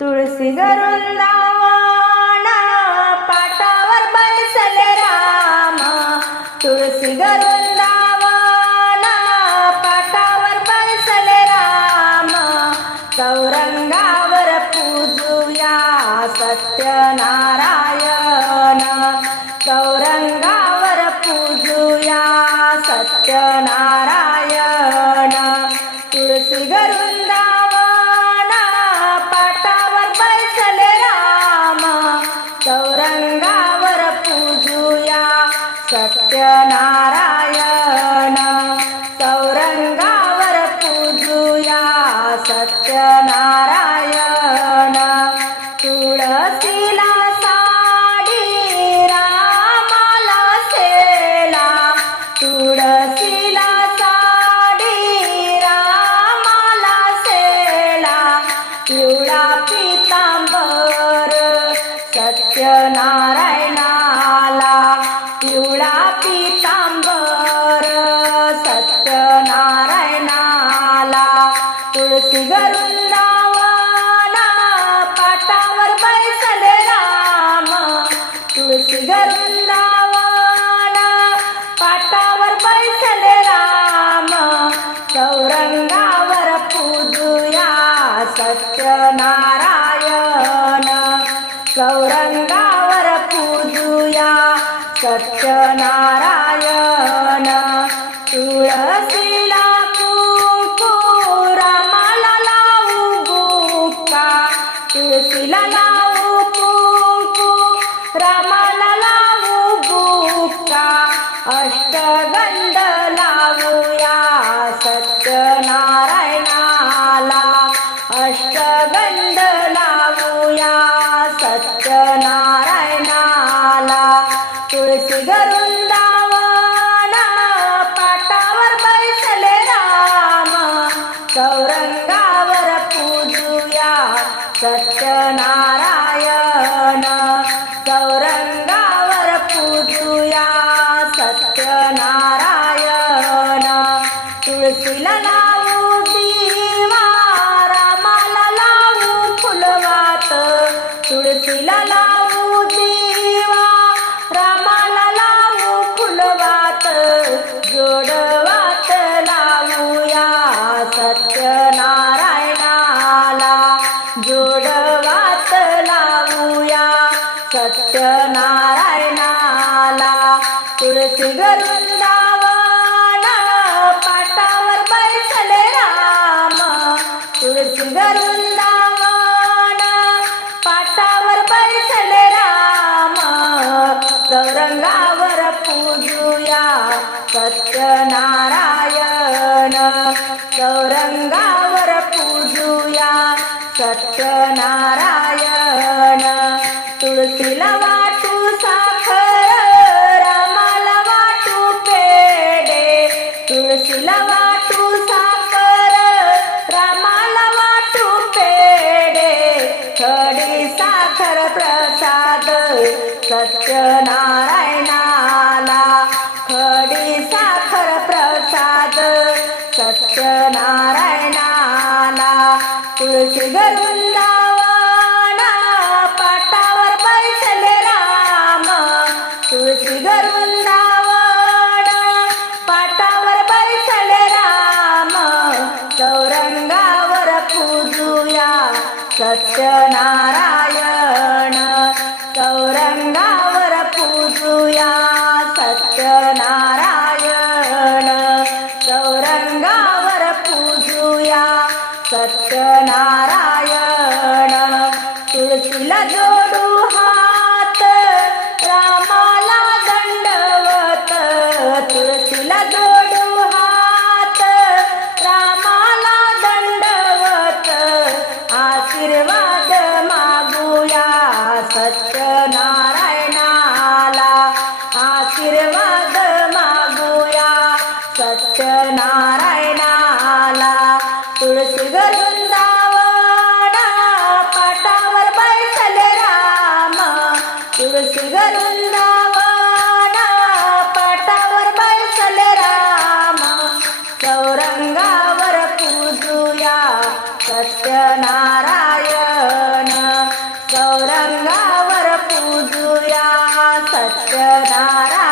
तुळशी गरुंदावन पाटावर बैसले राम. तुळशी गरुंदावन पाटावर बैसले रामा. चौरंगावर पूजूया सत्यनारायण. पिवळा पितांबर सत्यनारायणाला पिवळा पितांबर सत्यनारायणाला तुळशी गरुंदावन पाटावर बैसले राम. तुळशी गरुंदावन सत्यनारायण सत्यनारायण चौरंगावर पूजुया सत्यनारायण. तुळशीला लावू दिवा रामाला लावू फुलवात. तुळशीला लावू दिवा रामाला लावू फुलवात. जोड सत्यनारायणाला तुळशी गरुंदावन पाटावर बैसले राम. तुळशी गरुंदावन पाटावर बैसले राम. चौरंगावर पूजूया सत्यनारायण. चौरंगावर पूजूया सत्यनारायण. सत्यनारायण। सत्यनारायण. सौरंगावर पूजूया सत्यनारायण.